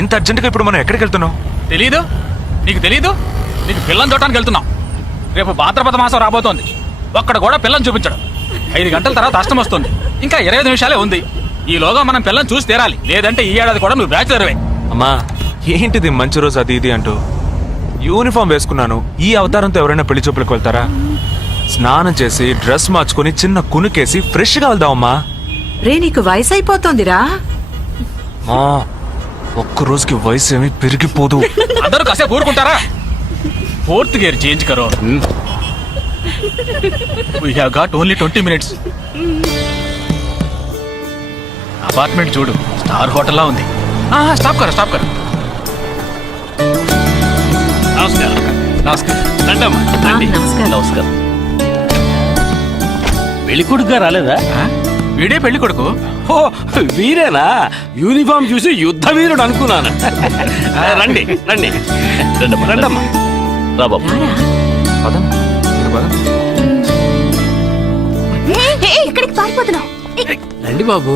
ఇంత అర్జెంటుగా ఇప్పుడు మనం ఎక్కడికి వెళ్తున్నాం? తెలీదు? నీకు తెలీదు? నీకు పిల్లని చూడటానికి వెళ్తున్నాం. రేపు భాద్రపద మాసం రాబోతోంది. ఒక్కడ కూడా పిల్లని చూపించడం. 5 గంటల తర్వాత అష్టం వస్తుంది. ఇంకా 25 నిమిషాలే ఉంది. ఈలోగా మనం పిల్లని చూసి తీరాలి. లేదంటే ఈ ఏడాది కూడా నువ్వు బ్యాచులర్వే. అమ్మా ఏంటిది మంచి రోజు అది ఇది అంటూ? యూనిఫామ్ వేసుకున్నాను. ఈ అవతారంతో ఎవరైనా పెళ్లి చూపులకు వెళ్తారా? స్నానం చేసి డ్రెస్ మార్చుకుని చిన్న కునుకేసి ఫ్రెష్ గా వెళ్దామమ్మా. రే నీకు వయసు అయిపోతుందిరా. ఒక్క రోజుకి వయసు ఏమి పెరిగిపోదు. అందరూ కాసేపు ఊరుకుంటారా? 4th గేర్ చేంజ్ కరో. We have got only 20 minutes. Apartment చూడు, స్టార్ హోటల్ లా ఉంది. స్టాప్ కరో. నమస్కారం. నమస్కారం. పెళ్లి కొడుకుగా రాలేదా? వీడే పెళ్లి కొడుకు. ఓ వీరేనా? యూనిఫామ్ చూసి యుద్ధ వీరుడు అనుకున్నాను. రండి రండమ్మా. రా బాబు. ఎక్కడికి పారిపోతున్నావు? రండి బాబు.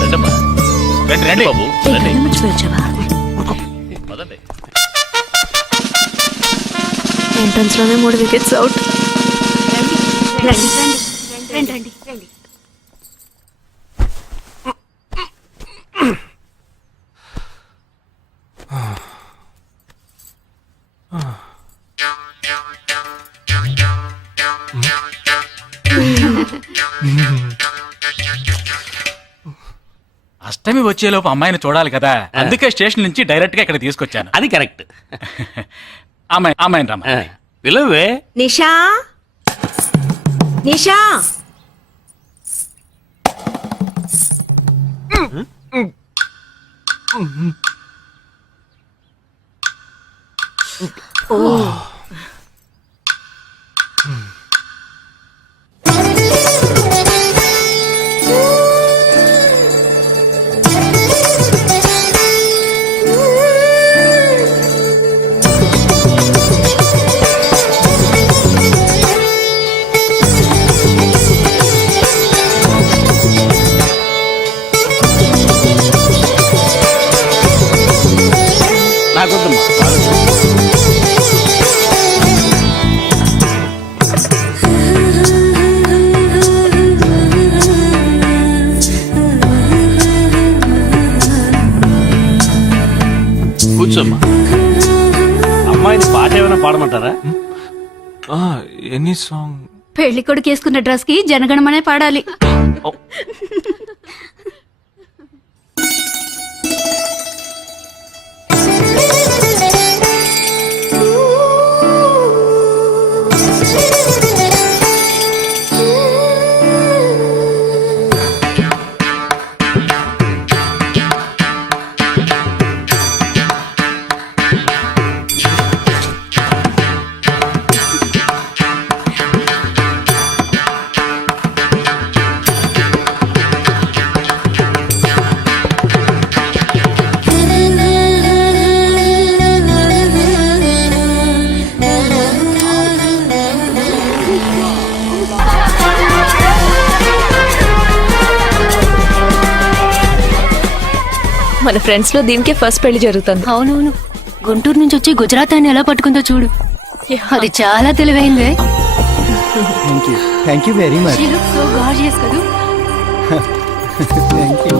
రండమ్మా. రండి బాబు రండి. ఎంట్రన్స్ లోనే 3 వికెట్స్ అవుట్. రండి. అష్టమి వచ్చేలోపు అమ్మాయిని చూడాలి కదా, అందుకే స్టేషన్ నుంచి డైరెక్ట్ గా ఇక్కడ తీసుకొచ్చాను. అది కరెక్ట్. అమ్మాయిని రమ్మ. పిలవే. నిషా నాకొద్దమ్మా. కూర్చోమ్మా. అమ్మాయిని పాట ఏమైనా పాడమంటారా? Any song? పెళ్లి కొడుకు వేసుకున్న డ్రెస్ కి జనగణమనే పాడాలి. మన ఫ్రెండ్స్ లో దీనికే ఫస్ట్ పెళ్లి జరుగుతుంది. అవునవును, గుంటూరు నుంచి వచ్చి గుజరాత్ అని ఎలా పట్టుకుందో చూడు. అది చాలా తెలివైందే. Thank you very much. She looks so gorgeous కదూ. Thank you.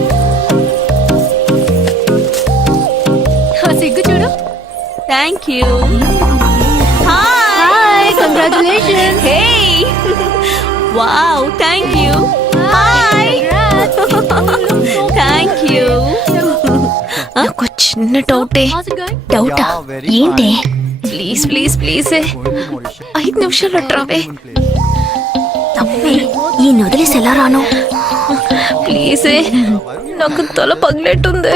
సిగ్గు చూడు. Thank you. Hi, congratulations. Hey wow, thank you. Hi, thank you. నాకు చిన్న డౌటా? ఏంటి? ప్లీజ్ 5 నిమిషాలు అట్రావే. ఈ నొదిలేసి ఎలా రాను? ప్లీజ్, నాకు తల పగిలేట్టుంది.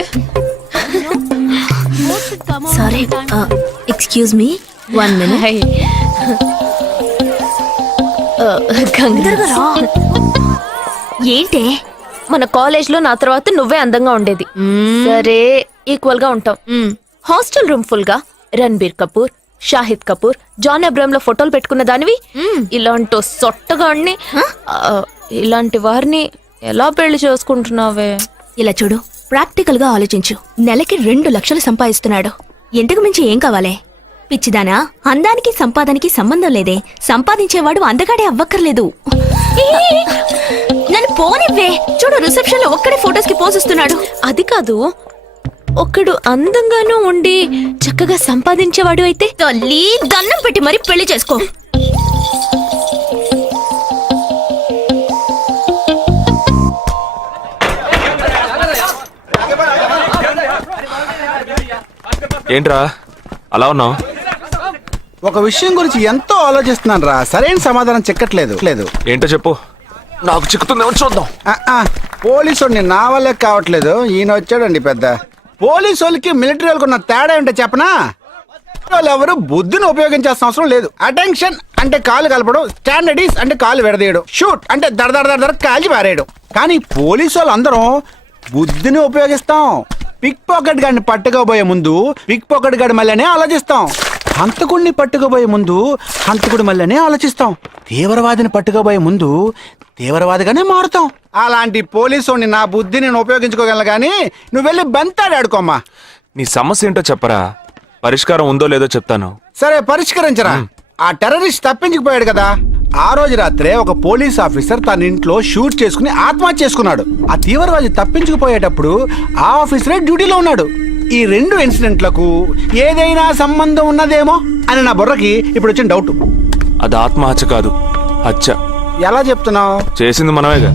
Sorry, excuse me, 1 minute. ఏంటి? మన కాలేజ్ లో నా తర్వాత నువ్వే అందంగా ఉండేది. సరే, ఈక్వల్ గా ఉంటాం. హాస్టల్ రూమ్ ఫుల్ గా రణబీర్ కపూర్, షాహిద్ కపూర్, జాన్ అబ్రామ్ లో ఫోటోలు పెట్టుకున్న దానివి ఇలాంటి ఇలాంటి వారిని ఎలా పెళ్లి చేసుకుంటున్నావే? ఇలా చూడు, ప్రాక్టికల్ గా ఆలోచించు. నెలకి 2 లక్షలు సంపాదిస్తున్నాడు. ఇంతకు మించి ఏం కావాలే? పిచ్చిదానా, అందానికి సంపాదనకి సంబంధం లేదే. సంపాదించేవాడు అందగాడే అవ్వక్కర్లేదు. ఏ, నన్ను పోనివ్వే. చూడు, రిసెప్షన్ లో ఒక్కడే ఫోటోస్ కి పోజ్ ఇస్తున్నాడు. అది కాదు, ఒక్కడు అందంగానూ ఉండి చక్కగా సంపాదించేవాడు అయితే తల్లి దండం పెట్టి మరి పెళ్లి చేసుకో. ఏంట్రా అలా ఉన్నావు? ఒక విషయం గురించి ఎంతో ఆలోచిస్తున్నాను రా, సరైన సమాధానం చిక్కట్లేదు లేదు. ఏంటో చెప్పు, నాకు చిక్కుతుందేమో చూద్దాం. పోలీసు నా వల్లే కావట్లేదు. ఈయన వచ్చాడండి పెద్ద. పోలీసు వాళ్ళకి మిలిటరీ వాళ్ళకి ఉన్న తేడా ఏంటో చెప్పనా? వాళ్ళు ఎవరు బుద్ధిని ఉపయోగించాల్సిన అవసరం లేదు. అటెన్షన్ అంటే కాలు కలపడం, స్టాండర్డీస్ అంటే కాలు విడదీయడం, షూట్ అంటే దడ కాల్చి పారేయడం. కానీ పోలీసు వాళ్ళు అందరం బుద్ధిని ఉపయోగిస్తాం. పిక్ పాకెట్ గాడిని పట్టుకోబోయే ముందు పిక్ పాకెట్ గాడి మళ్ళీనే ఆలోచిస్తాం. హంతకుడిని పట్టుకోబోయే ముందు హంతకుడి మళ్ళీనే ఆలోచిస్తాం. తీవ్రవాదిని పట్టుకోబోయే ముందు తీవ్రవాదిగానే మారుతాం. అలాంటి పోలీసుని నా బుద్ధి నేను ఉపయోగించుకోగలను, కానీ నువ్వు వెళ్ళి బంతాడు ఆడుకోమ్మా. నీ సమస్య ఏంటో చెప్పరా, పరిష్కారం ఉందో లేదో చెప్తాను. సరే, పరిష్కరించరా. ఆ టెర్రరిస్ట్ తప్పించుకుపోయాడు కదా, ఆ రోజు రాత్రే ఒక పోలీస్ ఆఫీసర్ తన ఇంట్లో షూట్ చేసుకుని ఆత్మహత్య చేసుకున్నాడు. ఆ తీవ్రవాది తప్పించుకుపోయేటప్పుడు ఆ ఆఫీసరే డ్యూటీలో ఉన్నాడు. ఈ 2 ఇన్సిడెంట్లకు ఏదైనా సంబంధం ఉన్నదేమో అని నా బుర్రకి ఇప్పుడు వచ్చిన డౌట్. అది ఆత్మహత్య కాదు, హత్య. ఎలా చెప్తున్నావు? చేసింది మనమేగా.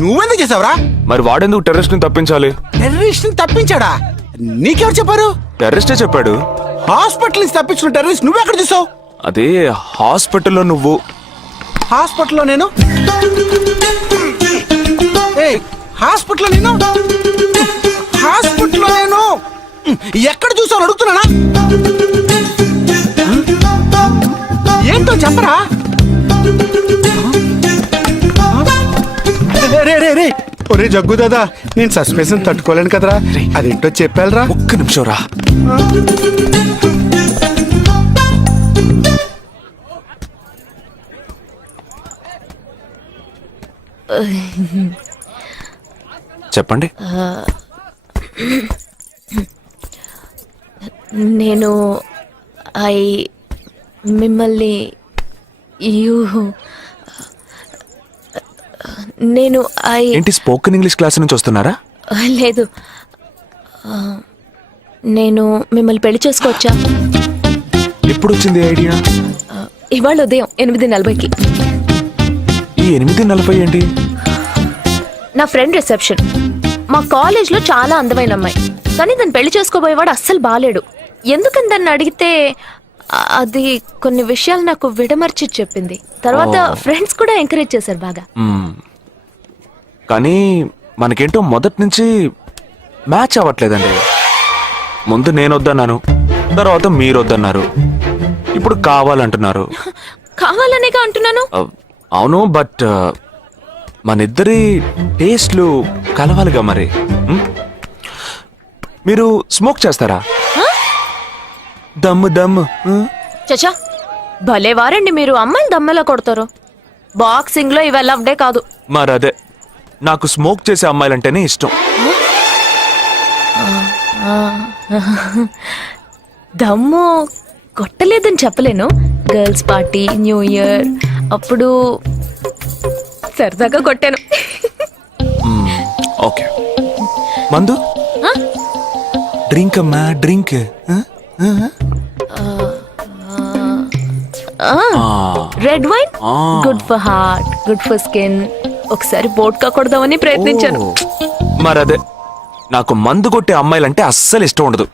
నువ్వెందుకు చేసావురా? మరి వాడెందుకు టెర్రరిస్ట్ ని తప్పించాలి? టెర్రరిస్ట్ ని తప్పించాడా? నీకెవరు చెప్పారు? టెర్రరిస్టే చెప్పాడు. హాస్పిటల్ నుంచి తప్పించుకున్న టెర్రరిస్ట్ నువ్వెక్కడ చూసావు? అదే హాస్పిటల్లో నువ్వు. హాస్పిటల్లో నేను? హాస్పిటల్లో నేను? హాస్పిటల్లో నేను ఎక్కడ చూసావు అడుగుతున్నానా? ఏంటో చెప్పరా? రే ఒరే జగ్గు దాదా, నేను సస్పెన్షన్ తట్టుకోలేను కదరా. అదేంటో చెప్పాలరా. ఒక్క నిమిషం రా. చెప్పండి. నేను మిమ్మల్ని నేను ఏంటి, స్పోకెన్ ఇంగ్లీష్ క్లాస్ నుంచి వస్తున్నారా? లేదు, నేను మిమ్మల్ని పెళ్లి చేసుకోవచ్చా? ఎప్పుడు వచ్చింది ఐడియా? ఇవాళ ఉదయం 8:40కి. ఈ 8:40 ఏంటి? నా ఫ్రెండ్ రిసెప్షన్. మా కాలేజ్లో చాలా అందమైన అమ్మాయి, కానీ దాన్ని పెళ్లి చేసుకోబోయేవాడు అస్సలు బాలేడు. ఎందుకని దాన్ని అడిగితే అది కొన్ని విషయాలు నాకు విడమర్చి చెప్పింది. తర్వాత ఫ్రెండ్స్ కూడా ఎంకరేజ్ చేశారు బాగా. కానీ మనకేంటో మొదటి నుంచి మ్యాచ్ అవ్వట్లేదండి. ముందు నేను వద్దన్నాను, తర్వాత మీరు వద్దన్నారు, ఇప్పుడు కావాలంటున్నారు. కావాలనేగా అంటున్నాను. అవును, బట్ మనిద్దరి టేస్ట్లు కలవాలిగా మరి. మీరు స్మోక్ చేస్తారా? దమ్ము దమ్ము. చచా, భలే వారండి మీరు. అమ్మాయిని దమ్మెలా కొడతారు. బాక్సింగ్ లో ఇవి లవ్డే కాదు. మరదే, నాకు స్మోక్ చేసే అమ్మాయిలంటేనే ఇష్టం. దమ్ము కొట్టలేదని చెప్పలేను. గర్ల్స్ పార్టీ, న్యూ ఇయర్ అప్పుడు సరదాగా కొట్టాను. ఓకే, మందు డ్రింక్ అమ్మా, drink. Red wine good for heart, good for skin. ఒకసారి బోట్కా కొడదామని ప్రయత్నించాను. మరదే, నాకు మందు కొట్టే అమ్మాయిలంటే అస్సలు ఇష్టం ఉండదు.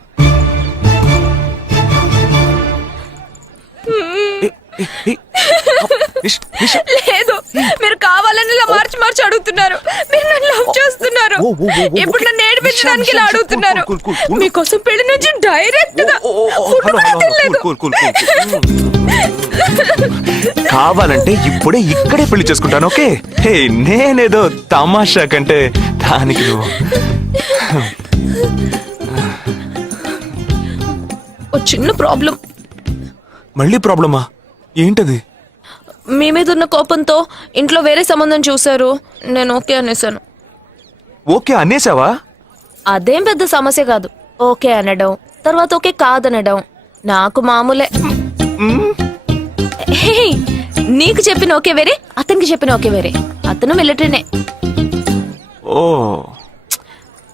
లేదు, మీరు కావాలని ఇలా మార్చి మార్చి అడుగుతున్నారు. మీరు నన్ను లవ్ చేస్తున్నారు. ఇప్పుడు నన్ను ఏడిపించడానికి ఇలా అడుగుతున్నారు. మీకోసం పెళ్లి నుంచి డైరెక్ట్ గా కావాలంటే ఇప్పుడే ఇక్కడే పెళ్లి చేసుకుంటాను. ఓకే, హే, నేనేదో తమాషా కంటే దానికి నువ్వు. ఓ చిన్న ప్రాబ్లం. మళ్ళీ ప్రాబ్లమా? ఏంటది? మీ మీద ఉన్న కోపంతో ఇంట్లో వేరే సంబంధం చూశారు. నేను ఓకే అనేసాను. ఓకే అనేసావా? అదేం పెద్ద సమస్య కాదు. ఓకే అనడం, తర్వాత ఓకే కాదనడం నాకు మామూలే. హే, నీకు చెప్పిన ఓకే వేరే, అతనికి చెప్పిన ఓకే వేరే. అతను మిలిటరీనే. ఓ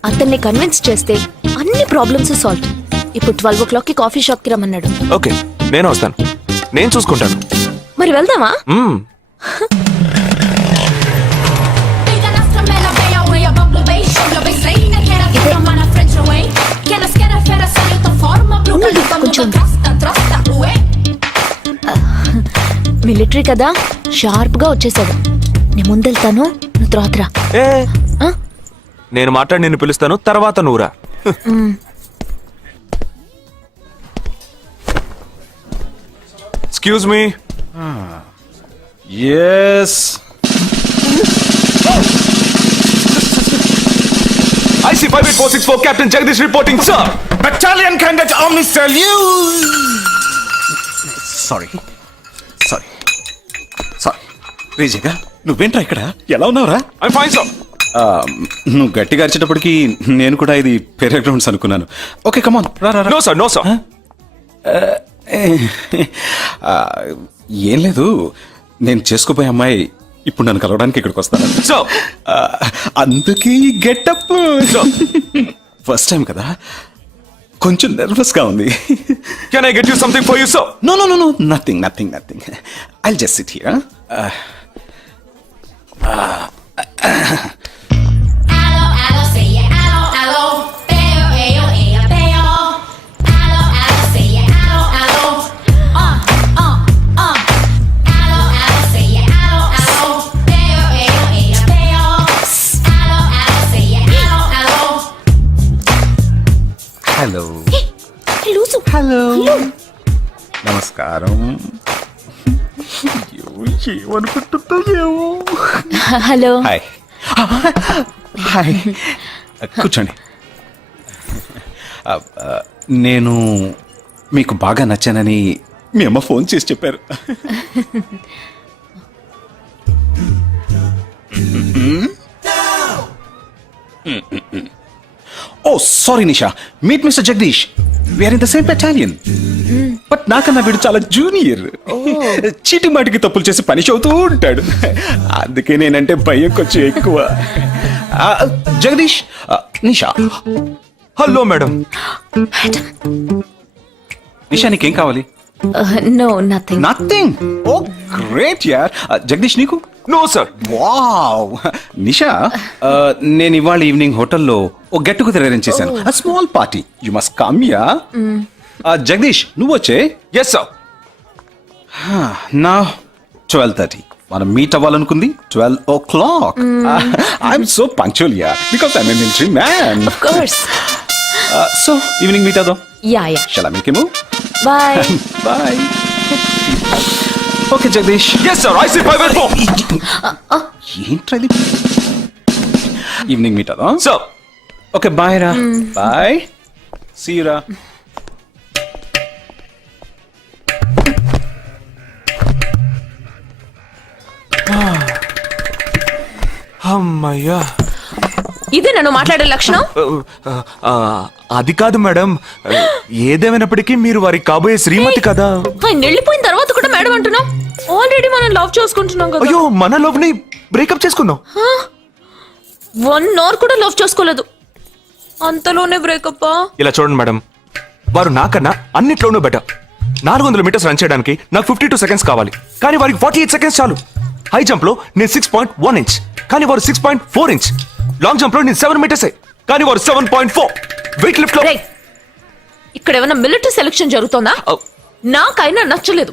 అతన్ని కన్విన్స్ చేస్తే అన్ని ప్రాబ్లమ్స్ సాల్వ్. ఇప్పుడు 12 o'clock కాఫీ షాప్ కి రమ్మన్నాడు. ఓకే, నేను వస్తాను, నేను చూసుకుంటాను. మరి వెళ్దామా? మ్మ్. మిలిటరీ కదా, షార్ప్ గా వచ్చేసాడు. నేను ముందెళ్తాను, నువ్వు తర్వాత రా. ఏ ఆ? నేను మాట్లాడి నిన్ను పిలుస్తాను, తర్వాత నువ్వురా. Excuse me. Yes IC 58464 Captain Jagdish reporting, sir. Battalion candidate army salute. Sorry sorry sorry రేజగా నువ్వేంట్రా ఇక్కడ? ఎలా ఉన్నావురా? I'm fine, sir. నువ్వు గట్టిగా అరిచేటప్పటికి నేను కూడా ఇది పేరే గ్రౌండ్స్ అనుకున్నాను. ఓకే కమాన్ రా రా రా. No, sir, no, sir. ఏం లేదు, నేను చేసుకోపోయే అమ్మాయి ఇప్పుడు నన్ను కలవడానికి ఇక్కడికి వస్తాను. Sir. అందుకే ఈ గెటప్. ఫస్ట్ టైం కదా, కొంచెం నర్వస్ గా ఉంది. Can I get you something for you, sir? No, no, no, no, nothing, nothing, nothing. I'll just sit here. Hello hello నమస్కారం. ఏమనుకుంటుందో. హలో. హాయ్ హాయ్, కూర్చోండి. నేను మీకు బాగా నచ్చానని మీ అమ్మ ఫోన్ చేసి చెప్పారు. Oh sorry Nisha, meet mister Jagdish. We're in the same battalion. But నాకన్నా వీడు చాలా జూనియర్. చీటి మాటికి తప్పులు చేసి పనిష్ అవుతూ ఉంటాడు. అందుకే నేనంటే భయం కొంచెం ఎక్కువ. జగదీష్, నిషా. Hello madam. నిషా నీకేం కావాలి? No, nothing. Nothing. Oh great యార్. జగదీష్ నీకు? No, sir. వావ్. నిషా, నేను ఇవాళ ఈవినింగ్ హోటల్లో ఓ గెట్ టుగెదర్ అరేంజ్ చేశాను. Small party, you must come. Yeah. Jagdish నువ్వు వచ్చే. Yes, sir. నా 12:30 మనం మీట్ అవ్వాలనుకుంది 12 o'clock. I'm so punctual yeah, because I'm a military man. Of course. So evening meet అవుదాం. Yeah, yeah. Shall I make you move? Bye. Bye. Okay Jagdish. Yes, sir. IC 584. ఏంట్రా ఇది? Evening meet అవుదాం. Sir. Okay bye రా. Bye. See you రా. అమ్మయ్యా. ఇదే నన్ను మాట్లాడే లక్షణం. అది కాదు మేడం, ఏదేమైనప్పటికీ మీరు వారి కాబోయే శ్రీమతి కదా. ఆయన వెళ్ళిపోయిన తర్వాత కూడా మేడం అంటున్నాం. ఆల్రెడీ మనం లవ్ చేసుకుంటున్నాం కదా. అయ్యో, మన లోపుని బ్రేకప్ చేసుకుందాం. 1 hour కూడా లవ్ చేసుకోలేదు, అంతలోనే బ్రేకప్. ఇలా చూడండి మేడం, వారు నాకన్నా అన్నిట్లోనూ బెటర్. 400 meters రన్ చేయడానికి నాకు 52 seconds కావాలి, కానీ వారికి 48 seconds చాలు. హై జంప్ లో నేను 6.1 inch, కానీ వారు 6.4 inch. లాంగ్ జంప్ లో నేను 7 meters, కానీ వారు 7.4. వెయిట్ లిఫ్ట్ లో. ఇక్కడ ఏమైనా మిలిటరీ సెలక్షన్ జరుగుతుందా? నాకైనా నచ్చలేదు.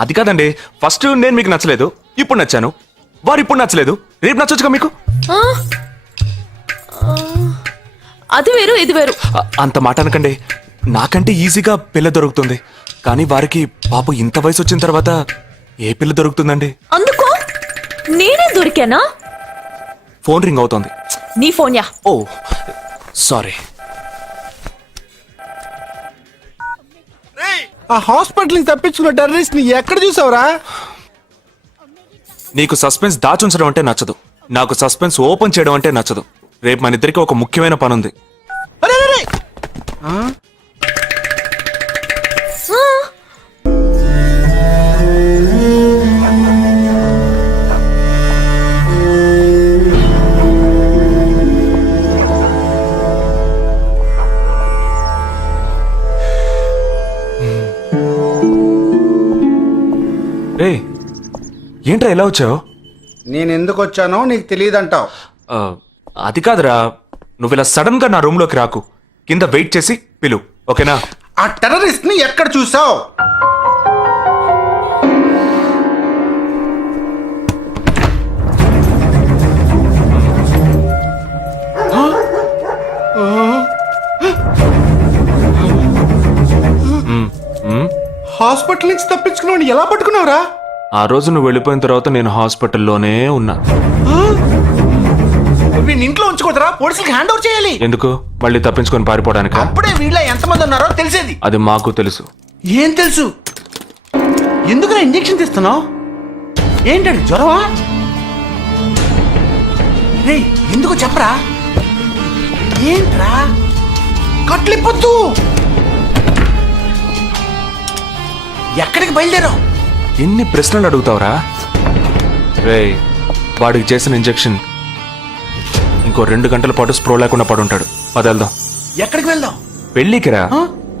అది కాదండి, ఫస్ట్ నేను మీకు నచ్చలేదు, ఇప్పుడు నచ్చాను. వారు ఇప్పుడు నచ్చలేదు, రేపు నచ్చొచ్చుగా మీకు. అది వేరు, ఇది వేరు. అంత మాట అనకండి, నాకంటే ఈజీగా పిల్ల దొరుకుతుంది, కానీ వారికి పాపం ఇంత వయసు వచ్చిన తర్వాత ఏ పిల్ల దొరుకుతుందండి? అందుకో నేనే దొరికానా? ఫోన్ రింగ్ అవుతోంది. నీ ఫోన్ యా. ఓ సారీ. ఆ హాస్పిటల్ నుంచి తప్పించుకున్న టెర్రరిస్ట్ ని ఎక్కడ చూసావురా? నీకు సస్పెన్స్ దాచుంచడం అంటే నచ్చదు, నాకు సస్పెన్స్ ఓపెన్ చేయడం అంటే నచ్చదు. రేపు మన ఇద్దరికి ఒక ముఖ్యమైన పని ఉంది. అరే, అరే, అరే. ఆ? రే ఏంట్రా ఎలా వచ్చావు? నేను ఎందుకు వచ్చానో నీకు తెలియదంటావు. అది కాదురా, నువ్వు ఇలా సడన్ గా నా రూమ్ లోకి రాకు. కింద వెయిట్ చేసి పిలు, ఓకేనా? ఆ టెర్రరిస్ట్ ని ఎక్కడ చూసావు? హాస్పిటల్ నుంచి తప్పించుకున్నావు, ఎలా పట్టుకున్నావురా? ఆ రోజు నువ్వు వెళ్ళిపోయిన తర్వాత నేను హాస్పిటల్లోనే ఉన్నా. వీడిని ఇంట్లో ఉంచుకోదరా, పోలీసులకు హ్యాండ్ ఓవర్ చేయాలి. ఎందుకు? మళ్ళీ తప్పించుకొని పారిపోవడానికి? అప్పుడే వీళ్ళ ఎంతమంది ఉన్నారో తెలిసేది. అది మాకు తెలుసు. ఏం తెలుసు? ఎందుకు ఇంజెక్షన్ తీస్తున్నావు? ఏంటండి జ్వరమా? రేయ్, ఎందుకు చెప్పరా? ఏంట్రా కట్లిప్పొద్దు. ఎక్కడికి బయలుదేరావు? ఎన్ని ప్రశ్నలు అడుగుతావురా? రేయ్, వాడికి చేసిన ఇంజెక్షన్ ఇంకో 2 గంటల పాటు స్ప్రో లేకుండా పడుంటాడు. పదెళ్దాం. ఎక్కడికి వెళ్దాం? పెళ్ళికి రా.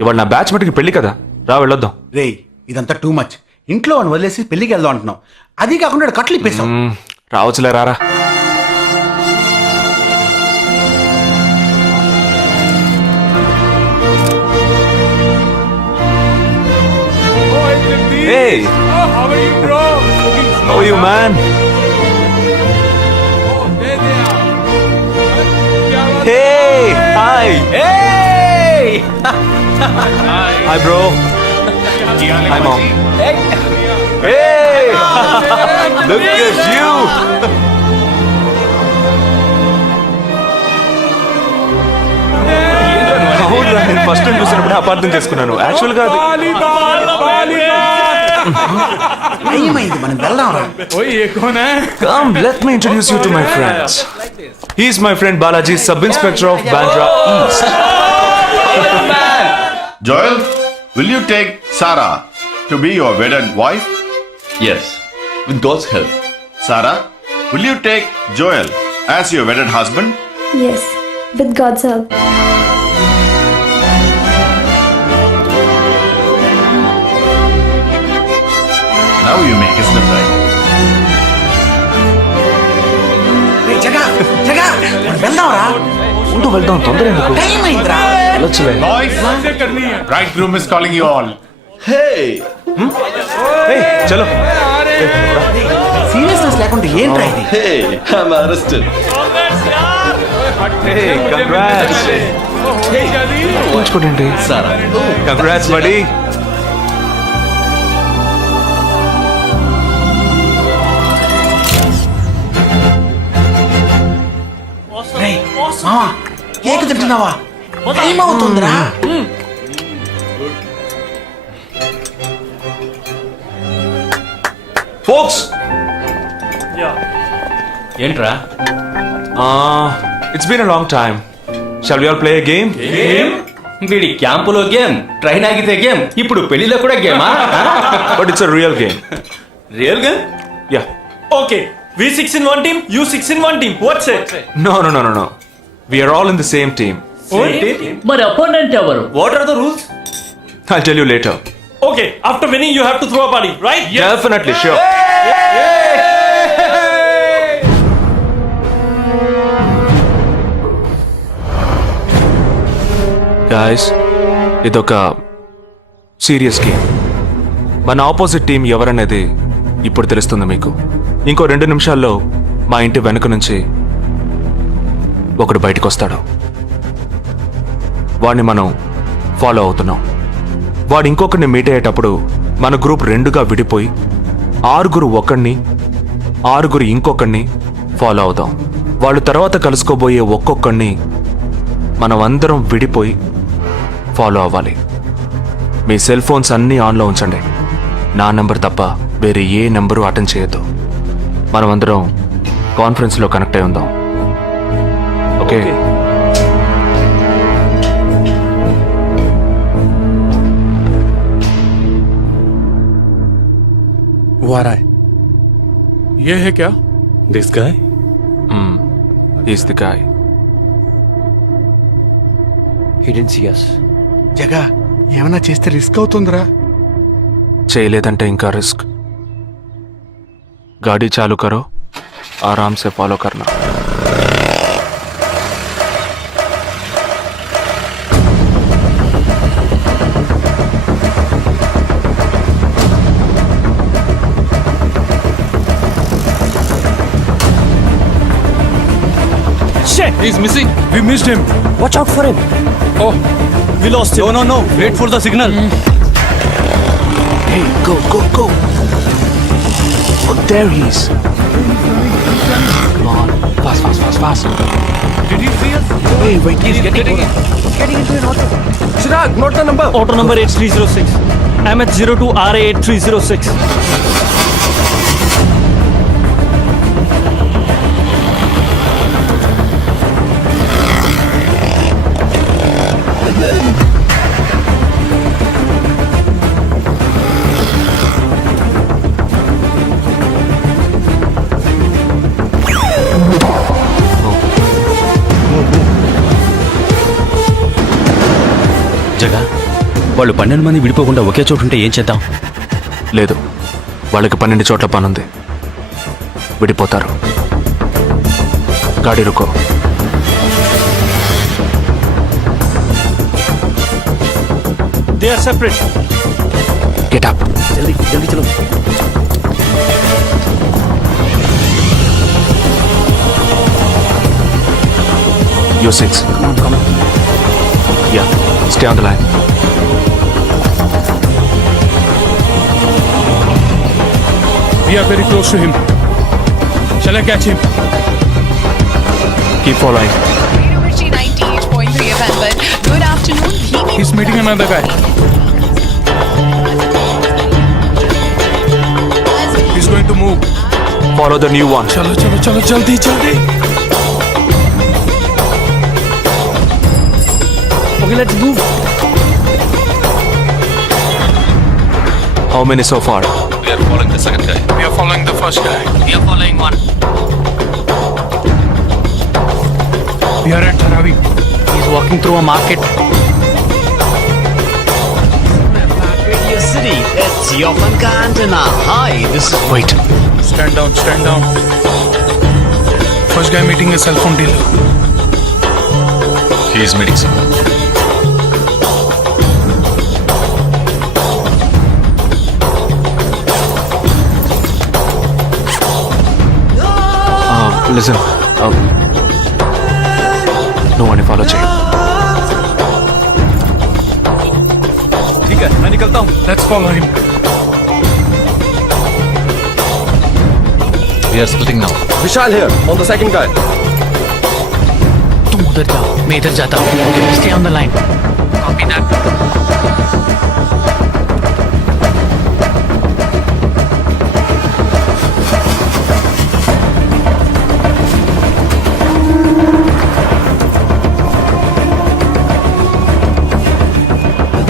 ఇవాళ నా బ్యాచ్ మటుకి పెళ్లి కదా, రా వెళ్ళొద్దాం. రేయ్, ఇదంతా టూ మచ్. ఇంట్లో అని వదిలేసి పెళ్లికి వెళ్దాం అంటున్నావు. అది కాకుండా కట్లు ఇప్పేసావు. రావచ్చులే, రారా. Hey! How are you, bro? How are you, man? Hey! Hi! Hey! Hi, bro. Hi, mom. Hey! Look at you! అవునురా, నేను ఫస్ట్ టైం చూసినప్పుడు అపార్థం చేసుకున్నాను. యాక్చువల్ గా ఏమైంది? మనం వెళ్దాం రా. Come, let me introduce you to my friends. He is my friend Balaji, Sub-Inspector of Bandra East. Joel, will you take Sarah to be your wedded wife? Yes, with God's help. Sarah, will you take Joel as your wedded husband? Yes, with God's help. Now you may kiss the bride. రేయ్, జగా జగా, మనం వెళ్దాం రా. ఉంటూ వెళ్దాం, తొందర ఎందుకు? Time అయిందిరా. వెళ్ళొచ్చులే. Boys, bridegroom is calling you all. Hey! Hey, చలో. సీరియస్నెస్ లేకుండా ఏంట్రా ఇది? Hey, I'm arrested. Hey, congrats. ఉంచుకోండి. Sarah. Congrats, buddy. రేయ్, మావా, కేక్ తింటున్నావా? టైం అవుతుందిరా. Folks, ఏంట్రా? it's been a long time. Shall we all play a game? వీడి క్యాంపులో గేమ్, ట్రైన్ ఆగితే గేమ్, ఇప్పుడు పెళ్లిలో కూడా గేమా? But it's a real game. Real game? Yeah. Okay, we 6 in one team, you 6 in one team. What's it? No. We are all in the same team. మరి opponent ఎవరు? What are the rules? I'll tell you later. Okay, after winning you have to throw a party, right? Definitely, sure. Guys, ఇదొక serious game. మన opposite team ఎవరనేది ఇప్పుడు తెలుస్తుంది మీకు. ఇంకో 2 నిమిషాల్లో మా ఇంటి వెనుక నుంచి ఒకడు బయటకు వస్తాడు. వాడిని మనం ఫాలో అవుతున్నాం. వాడు ఇంకొకరిని మీట్ అయ్యేటప్పుడు మన గ్రూప్ 2గా విడిపోయి 6 ఒకడిని 6 ఇంకొకరిని ఫాలో అవుదాం. వాళ్ళు తర్వాత కలుసుకోబోయే ఒక్కొక్కడిని మనం అందరం విడిపోయి ఫాలో అవ్వాలి. మీ సెల్ ఫోన్స్ అన్నీ ఆన్లో ఉంచండి. నా నెంబర్ తప్ప వేరే ఏ నెంబరు అటెండ్ చేయొద్దు. మనం అందరం కాన్ఫరెన్స్లో కనెక్ట్ అయి ఉందాం. ఓకే? ఓకే वो आ रहा है ये है क्या this guy is the guy. he didn't see us జగా ఏమన్నా చేస్తే రిస్క్ అవుతుందిరా. చేయలేదంటే ఇంకా రిస్క్. गाड़ी चालू करो, आराम से फॉलो करना. shit he's missing we missed him watch out for him oh we lost him no wait for the signal Hey, go, go, go. Oh, there he is. Come on, fast. did he see us Wait, he's getting into an auto Chirag, note the number. auto number 8306 I'm at 02 RA 8306 జగా వాళ్ళు 12 మంది విడిపోకుండా ఒకే చోటు ఉంటే ఏం చేద్దాం? లేదు, వాళ్ళకి 12 చోట్ల పనుంది, విడిపోతారు. గాడి రుకో. they are separate Get up. जल्दी चलो Your seats. come on Yeah, stay on the line. we are very close to him shall I catch him Keep following. Good afternoon. he's meeting another guy he's going to move Follow the new one. चलो जल्दी okay let's move How many so far? We are following the second guy. we are following the first guy We are following one. we are at Dharavi He's walking through a market. city it's your antenna hi this is Wait. stand down first guy meeting a cell phone dealer He is meeting someone. Listen. No one follow check. ठीक है मैं निकलता हूँ let's follow him We are splitting now. Vishal here on the second guy तुम उधर जाओ, मैं इधर जाता हूँ. Stay on the line. Copy that.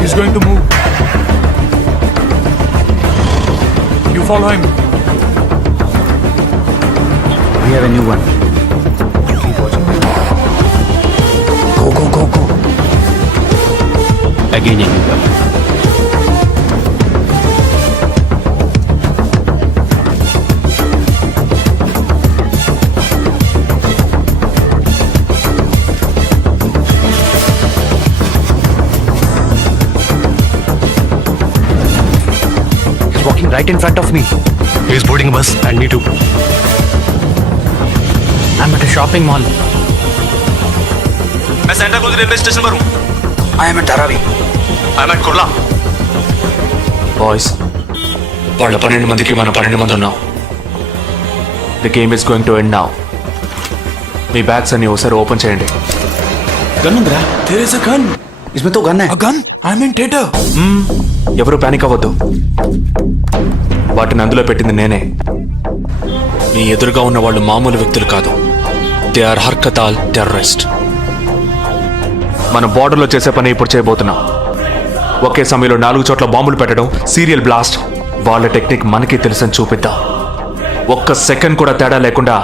he's going to move you follow him We have a new one. Go. Again a new one. He's walking right in front of me. he's boarding a bus and me too I'm at a shopping mall. मैं Santacruz railway station पर हूँ I am at Dharavi. I am at Kurla Boys, వాళ్ళ 12 మందికి మనం 12 మంది ఉన్నాం. The game is going to end now. Me bags అన్ని ఒకసారి ఓపెన్ చేయండి. గన్ ఉందిరా? देयर इज अ गन इसमें तो गन है. A gun I am in theatre ఎవరు పానిక్ అవ్వద్దు. వాటిని అందులో పెట్టింది నేనే. మీ ఎదురుగా ఉన్న వాళ్ళు మామూలు వ్యక్తులు కాదు, దే ఆర్ హర్కతాల్ టెర్రరిస్ట్. మనం బార్డర్లో చేసే పని ఇప్పుడు చేయబోతున్నాం. ఒకే సమయంలో 4 చోట్ల బాంబులు పెట్టడం, సీరియల్ బ్లాస్ట్. వాళ్ళ టెక్నిక్ మనకి తెలుసని చూపిద్దాం. ఒక్క సెకండ్ కూడా తేడా లేకుండా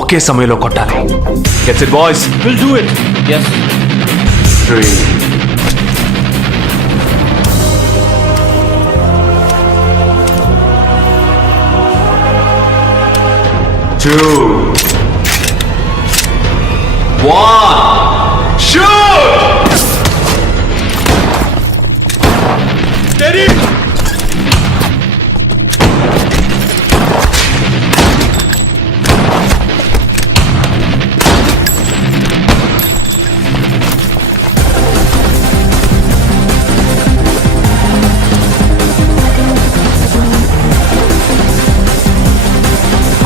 ఒకే సమయంలో కొట్టాలి. Gets it boys. Will do it. Yes. 3 2 1 shoot. Steady.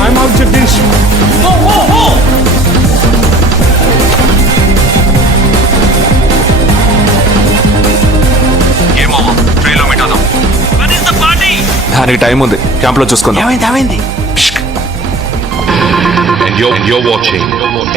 I'm out, Jagdish. Go, go, go! దానికి టైం ఉంది. క్యాంప్ లో చూసుకుందాం. And you're watching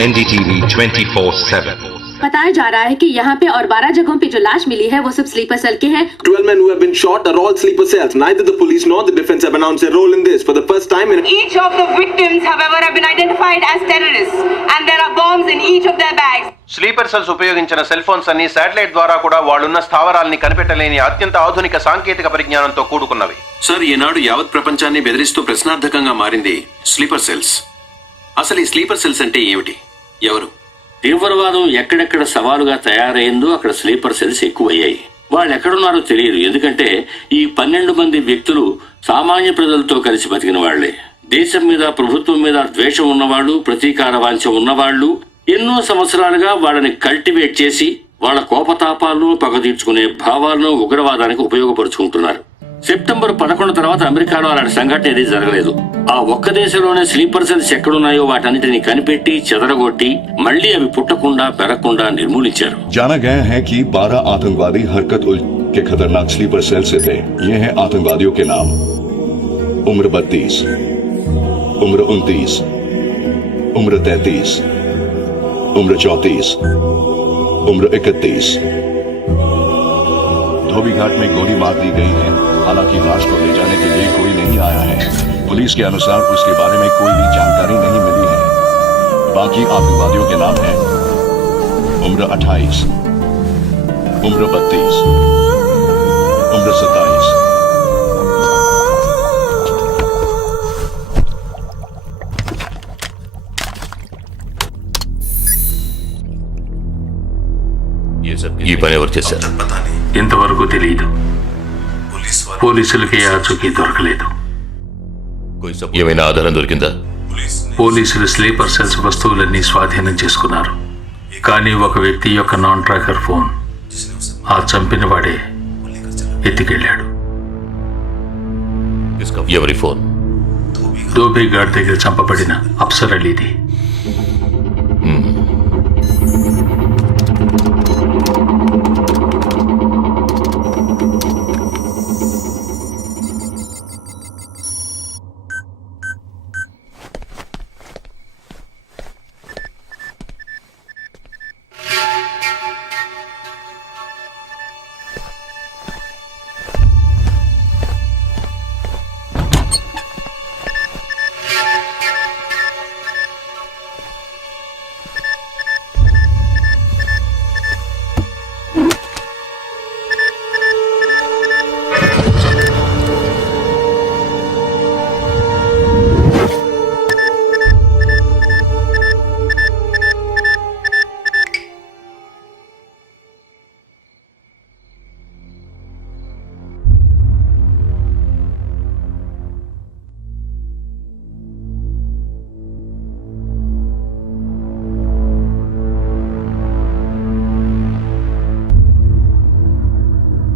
NDTV 24/7. बताया जा रहा है कि यहाँ पे और 12 जगहों पे जो लाश मिली है वो सब स्लीपर सेल के हैं. 12 men who have been shot are all sleeper cells. Neither the police nor the defense have announced their role in this. For the first time in Each of the victims, however, have been identified as terrorists, and there are bombs in each of their bags. Sleeper cells ఉపయోగించిన cell phones అన్ని satellite ద్వారా కూడా వాళ్ళున్న స్థావరాల్ని కనిపెట్టలేని అత్యంత ఆధునిక సాంకేతిక పరిజ్ఞానంతో కూడుకున్నవి. Sir, ఈనాడు యావత్ ప్రపంచాన్ని బెదిరిస్తూ ప్రశ్నార్థకంగా మారింది స్లీపర్ సెల్స్. అసలు ఈ స్లీపర్ సెల్స్ అంటే ఏమిటి? ఎవరు? తీవ్రవాదం ఎక్కడెక్కడ సవాలుగా తయారైందో అక్కడ స్లీపర్ సెల్స్ ఎక్కువయ్యాయి. వాళ్ళు ఎక్కడున్నారో తెలియదు. ఎందుకంటే ఈ 12 మంది వ్యక్తులు సామాన్య ప్రజలతో కలిసి బతికిన వాళ్లే. దేశం మీద, ప్రభుత్వం మీద ద్వేషం ఉన్నవాళ్లు, ప్రతీకార వాంఛ ఉన్నవాళ్లు ఎన్నో సంవత్సరాలుగా వాళ్ళని కల్టివేట్ చేసి వాళ్ళ కోపతాపాలను, పగ తీర్చుకునే భావాలను ఉగ్రవాదానికి ఉపయోగపరుచుకుంటున్నారు. సెప్టెంబర్ 11 తర్వాత అమెరికాలో అలాంటి సంఘటన ఏదీ జరగలేదు. ఆ ఒక్క దేశంలోనే స్లీపర్ సెల్స్ ఎక్కడున్నాయో వాటన్నిటిని కనిపెట్టి చెదరగొట్టి మళ్లీ అవి పుట్టకుండా పెరగకుండా నిర్మూలించారు. जाना गया है कि 12 आतंकवादी हरकत उल के खतरनाक स्लीपर सेल से थे. ये हैं आतंकवादियों के नाम: उम्र 32, उम्र 29, उम्र 33, उम्र 34, उम्र 31. धोबी घाट में गोली मार दी गई है. हालांकि लाश को ले जाने के लिए कोई नहीं आया है. पुलिस के अनुसार उसके बारे में कोई भी जानकारी नहीं मिली है. बाकी आतंकवादियों के नाम हैं: उम्र 28, उम्र 32, उम्र 27. ఈ పని ఎవరు చేశారు? ఇంతవరకు తెలియదు. పోలీసులకి ఆచూకీ దొరకలేదు. ఏమైనా ఆధారం దొరికిందా? పోలీసులు స్లీపర్ సెల్స్ వస్తువులన్నీ స్వాధీనం చేసుకున్నారు. కానీ ఒక వ్యక్తి యొక్క నాన్ ట్రాకర్ ఫోన్ ఆ చంపిన వాడే ఎత్తికెళ్ళాడు. ఎవరి ఫోన్? ధోబీఘాట్ దగ్గర చంపబడిన Afsar అలీది.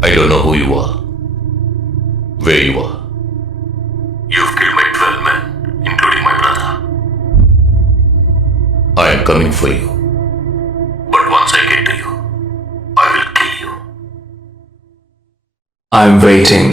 I don't know who you are, where you are. You've killed my 12 men, including my brother. I am coming for you. But once I get to you, I will kill you. I'm waiting.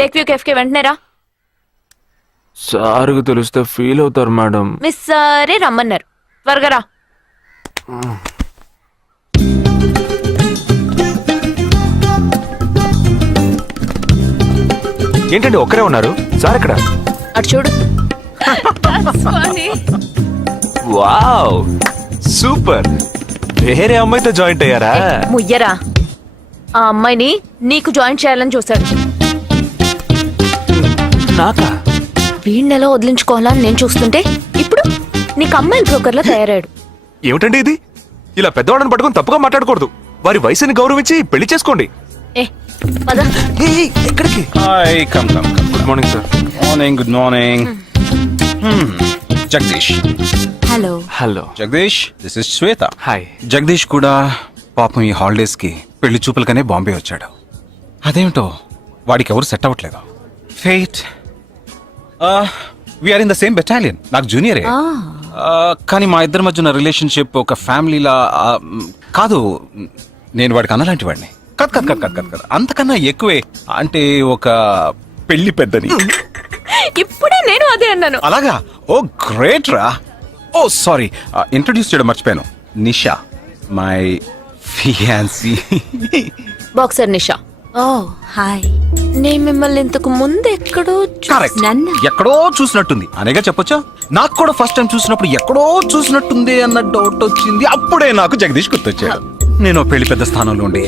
Lake view కెఫ్కి వెంటనే రా. సార్కు తెలిస్తే feel అవుతారు madam. Miss సరే రమ్మన్నారు, త్వరగా రా. ఏంటండి ఒక్కరే ఉన్నారు? సార్ ఎక్కడ? అటు చూడు. Wow super. వేరే అమ్మాయితో జాయింట్ అయ్యారా? ముయ్యరా, ఆ అమ్మాయిని నీకు జాయిన్ చేయాలని చూశాడు. నాకా? వీడిని ఎలా వదిలించుకోవాలని నేను చూస్తుంటే ఇప్పుడు నీకు అమ్మాయిల బ్రోకర్లా తయారాడు. ఏమిటండి ఇది? ఇలా పెద్దవాళ్ళని పట్టుకొని తప్పుగా మాట్లాడకూడదు. వారి వయసుని గౌరవించి పెళ్లి చేసుకోండి. ఏ పద. ఎక్కడికి? Hi, come come come. Good morning sir. Morning, good morning. Jagadish. Hello. Hello Jagadish, this is Shweta. Hi. Jagadish కూడా పాపం ఈ హాలిడేస్ కి పెళ్లి చూపులకనే బాంబే వచ్చాడు. అదేమిటో వాడికి ఎవరు సెట్ అవ్వట్లేదు. Fate. We are in the same battalion. నాకు జూనియరే. కానీ మా ఇద్దరి మధ్య ఉన్న రిలేషన్షిప్ ఒక ఫ్యామిలీలా కాదు. నేను వాడికి అన్నలాంటి వాడిని కద్ అంతకన్నా ఎక్కువే. అంటే ఒక పెళ్లి పెద్దని. ఇప్పుడే నేను అదే అన్నాను. అలాగా? ఓ గ్రేట్ రా. ఓ సారీ, ఇంట్రొడ్యూస్ చేయడం మర్చిపోయాను. Nisha, my fiancee. Boxer Nisha. Oh hi. నేను మిమ్మల్ని ఇంతకు ముందు ఎక్కడో కరెక్ట్. నన్ను? ఎక్కడో చూసినట్టుంది అనేగా చెప్పొచ్చా? నాకు కూడా ఫస్ట్ టైం చూసినప్పుడు ఎక్కడో చూసినట్టుంది అన్న డౌట్ వచ్చింది. అప్పుడే నాకు జగదీష్ గుర్తొచ్చాడు. నేను పెళ్లి పెద్ద స్థానంలో ఉండి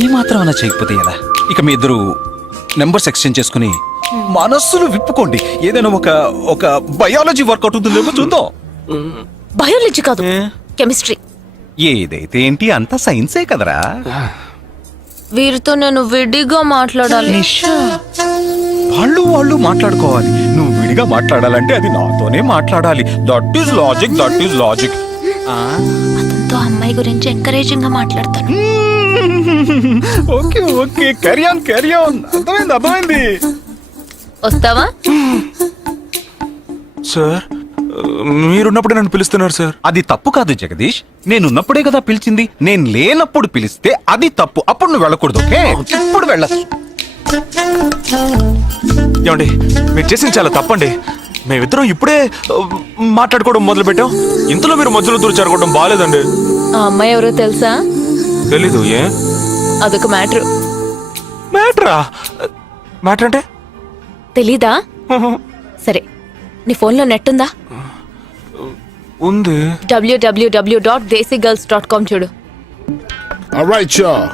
ఈ మాత్రం అలా చేయకపోతే కదా. ఇక మీ ఇద్దరు నెంబర్స్ ఎక్స్చేంజ్ చేసుకుని మనస్సులు విప్పుకోండి. ఏదైనా ఒక బయాలజీ వర్కౌట్ అవుతుందేమో చూద్దాం. బయాలజీ కాదు, కెమిస్ట్రీ. ఏదైతే ఏంటి, అంతా సైన్సే కదరా. వీరితో నేను విడిగా మాట్లాడాలి. వాళ్ళు మాట్లాడుకోవాలి. నువ్వు విడిగా మాట్లాడాలంటే అది నాతోనే మాట్లాడాలి. That is logic, that is logic. అతనితో అమ్మాయి గురించి ఎంకరేజింగ్ గా మాట్లాడతాను. Okay okay, carry on carry on. అర్థమైంది. వస్తావా? సార్ మీరున్నప్పుడే నన్ను పిలుస్తున్నారు సార్. అది తప్పు కాదు జగదీష్. నేనున్నప్పుడే కదా పిలిచింది. నేను లేనప్పుడు పిలిస్తే అది తప్పు. అప్పుడు నువ్వు వెళ్ళకూడదు. ఓకే, ఇప్పుడు వెళ్ళచ్చు. ఏమండి, మీరు చేసింది చాలా తప్పండి. మేమిద్దరం ఇప్పుడే మాట్లాడుకోవడం మొదలు పెట్టాం. ఇంతలో మీరు మధ్యలో దూరం బాగాలేదండి. ఆ అమ్మాయి ఎవరో తెలుసా? తెలీదు. ఏ? అదొక మ్యాటర్. మ్యాటరా? మ్యాటర్ అంటే? తెలీదా? సరే, నీ ఫోన్లో నెట్ ఉందా? ఉంది. www.desigirls.com చూడు. All right, y'all.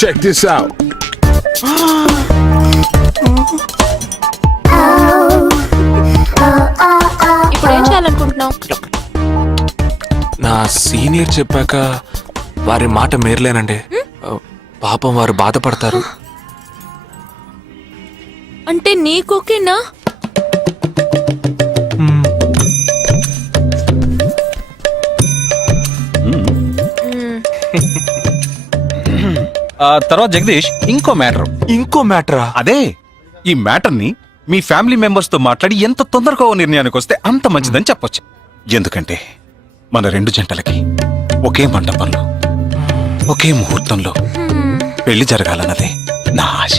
Check this out. ఇప్పుడు ఏం చేయాలనుకుంటున్నావు? నా సీనియర్ చెప్పాక వారి మాట మేరలేనండి. పాపం వారు బాధపడతారు. అంటే నీకోకేనా? తర్వాత జగదీష్, ఇంకో మ్యాటరా? అదే, ఈ మ్యాటర్ ని మీ ఫ్యామిలీ మెంబర్స్ తో మాట్లాడి ఎంత తొందరగా ఓ నిర్ణయానికి వస్తే అంత మంచిదని చెప్పొచ్చు. ఎందుకంటే మన రెండు జంటలకి ఒకే మండపంలో ఒకే ముహూర్తంలో పెళ్లి జరగాలన్నదే నా ఆశ.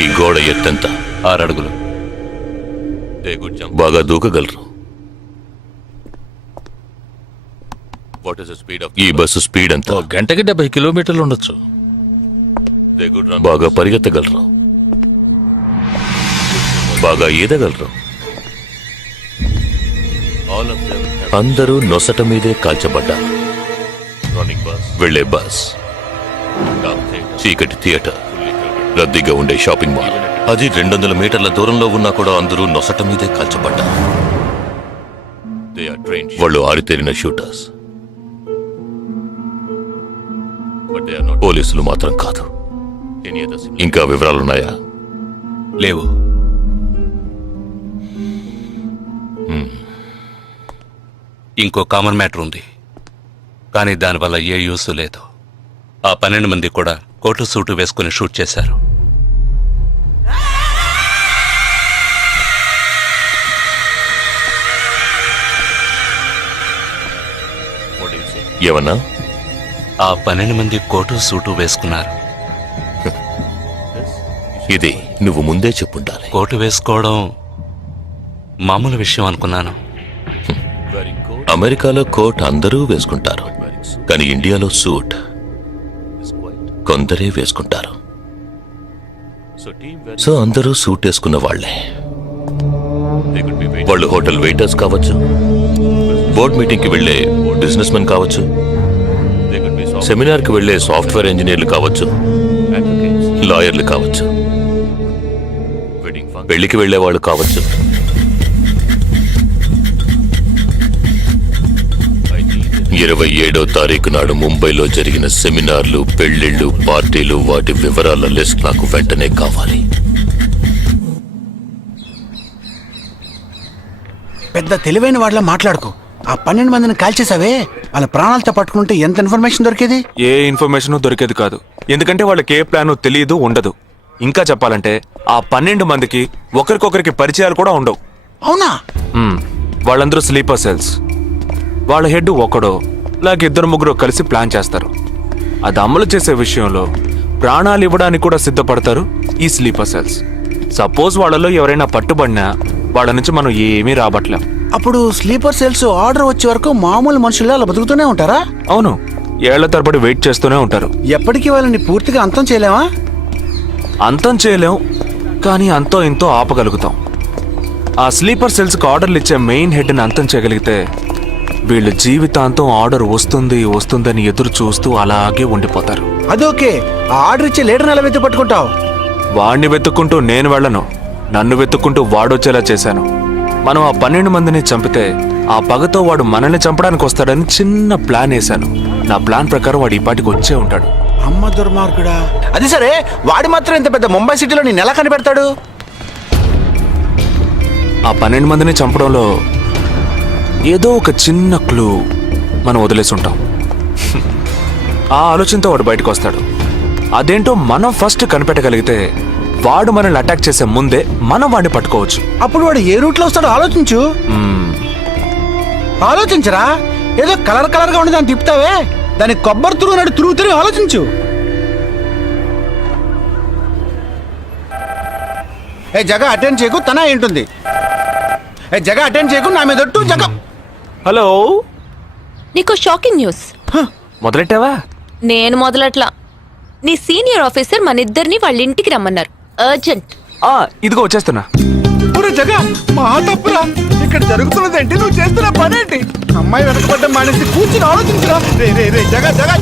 ఈ గోడ ఎత్తెంత? 6 అడుగులు. బాగా దూకగలరు. ఈ బస్సు స్పీడ్ ఎంత? గంటకి 70 కిలోమీటర్లు ఉండొచ్చు. బాగా పరిగెత్తగలరు. బాగా ఈదగలరు. అందరూ నొసట మీదే కాల్చబడ్డారు. వెళ్లే బస్, చీకటి థియేటర్, రద్దీగా ఉండే షాపింగ్ మాల్, అది 200 మీటర్ల దూరంలో ఉన్నా కూడా అందరూ నొసట మీదే కాల్చబడ్డారు. వాళ్ళు ఆరితేరిన షూటర్స్. పోలీసులు మాత్రం కాదు. ఇంకా వివరాలున్నాయా? లేవు. ఇంకో కామన్ మ్యాటర్ ఉంది, కానీ దానివల్ల ఏ యూస్ లేదు. ఆ 12 మంది కూడా కోటు సూటు వేసుకుని షూట్ చేశారు. ఏమన్నా? ఆ 12 మంది కోటు సూటు వేసుకున్నారు. ఇది నువ్వు ముందే చెప్పుండాలి. కోటు వేసుకోవడం మామూలు విషయం అనుకున్నాను. అమెరికాలో కోట్ అందరూ వేసుకుంటారు, కానీ ఇండియాలో సూట్ కొందరే వేసుకుంటారు. సో అందరూ సూట్ వేసుకున్న వాళ్లే. వాళ్ళు హోటల్ వెయిటర్స్ కావచ్చు, బోర్డ్ మీటింగ్ కి వెళ్లే బిజినెస్ మెన్ కావచ్చు, సెమినార్ కి వెళ్లే సాఫ్ట్వేర్ ఇంజనీర్లు కావచ్చు, లాయర్లు కావచ్చు, పెళ్లికి వెళ్లే వాళ్ళు కావచ్చు. 27వ తారీఖు నాడు ముంబైలో జరిగిన సెమినార్లు, పెళ్లిళ్లు, పార్టీలు, వాటి వివరాల లిస్ట్ నాకు వెంటనే కావాలి. పెద్ద తెలివైన వాళ్ళ మాట్లాడుకో. ఆ 12 మందిని కాల్చేసావే, వాళ్ళ ప్రాణాలతో పట్టుకుంటే ఎంత ఇన్ఫర్మేషన్ దొరికేది? ఏ ఇన్ఫర్మేషన్ దొరికేది కాదు. ఎందుకంటే వాళ్ళకి ఏ ప్లాన్ తెలియదు, ఉండదు. ఇంకా చెప్పాలంటే ఆ 12 మందికి ఒకరికొకరికి పరిచయాలు కూడా ఉండవు. అవునా? వాళ్ళందరూ స్లీపర్ సెల్స్. వాళ్ళ హెడ్ ఒకడో లేక 2-3 కలిసి ప్లాన్ చేస్తారు. అది అమలు చేసే విషయంలో ప్రాణాలు ఇవ్వడానికి కూడా సిద్ధపడతారు ఈ స్లీపర్ సెల్స్. సపోజ్ వాళ్ళలో ఎవరైనా పట్టుబడినా వాళ్ళ నుంచి మనం ఏమీ రాబట్టలేం. అప్పుడు స్లీపర్ సెల్స్ ఆర్డర్ వచ్చే వరకు మామూలు మనుషుల్లో అలా బతుకుతూనే ఉంటారా? అవును, ఏళ్ల తరబడి వెయిట్ చేస్తూనే ఉంటారు. ఎప్పటికీ వాళ్ళని పూర్తిగా అంతం చేయలేమా? అంతం చేయలేం, కానీ అంతో ఇంతో ఆపగలుగుతాం. ఆ స్లీపర్ సెల్స్కి ఆర్డర్లు ఇచ్చే మెయిన్ హెడ్ని అంతం చేయగలిగితే వీళ్ళు జీవితాంతం ఆర్డర్ వస్తుందని ఎదురు చూస్తూ అలాగే ఉండిపోతారు. అదోకే. ఆ ఆర్డర్ ఇచ్చే లీడర్ని ఎలా వెతుకు పట్టుకుంటావు? వాడిని వెతుక్కుంటూ నేను వెళ్ళను, నన్ను వెతుక్కుంటూ వాడొచ్చేలా చేశాను. మనం ఆ 12 మందిని చంపితే ఆ పగతో వాడు మనల్ని చంపడానికి వస్తాడని చిన్న ప్లాన్ వేశాను. నా ప్లాన్ ప్రకారం వాడు ఈ పాటికి వచ్చే ఉంటాడు. అమ్మ దుర్మార్గుడా. అది సరే, వాడి మాత్రం ఇంత పెద్ద ముంబై సిటీలో నేను ఎలా కనిపెడతాడు? ఆ 12 మందిని చంపడంలో ఏదో ఒక చిన్న క్లూ మనం వదిలేసి ఉంటాం. ఆ ఆలోచనతో వాడు బయటకు వస్తాడు. అదేంటో మనం ఫస్ట్ కనిపెట్టగలిగితే వాడు మనల్ని అటాక్ చేసే ముందే మనం వాడిని పట్టుకోవచ్చు. అప్పుడు వాడు ఏ రూట్లో వస్తాడో ఆలోచించు. ఆలోచించరా? ఏదో కలర్ గా ఉండి దాన్ని తిప్పుతావే, దాన్ని కొబ్బరి తురుగు నాడు తిరిగి ఆలోచించు. ఏ జగ అటెండ్ చేయకు, తన ఏంటుంది? ఏ జగ అటెండ్ చేయకు, నా మీద ఒట్టు. జగ హలో, నీకు షాకింగ్ న్యూస్. మొదలెట్టావా? నేను మొదలట్లా. నీ సీనియర్ ఆఫీసర్ మన ఇద్దరిని వాళ్ళ ఇంటికి రమ్మన్నారు. అర్జెంట్. ఇదిగో వచ్చేస్తున్నా. జగ మా తప్పురా. ఇక్కడ జరుగుతున్నదేంటి? నువ్వు చేస్తున్న పనేంటి? అమ్మాయి వెనకబడ్డం మానేసి కూర్చుని ఆలోచించరా. రే రే రే జగ జగ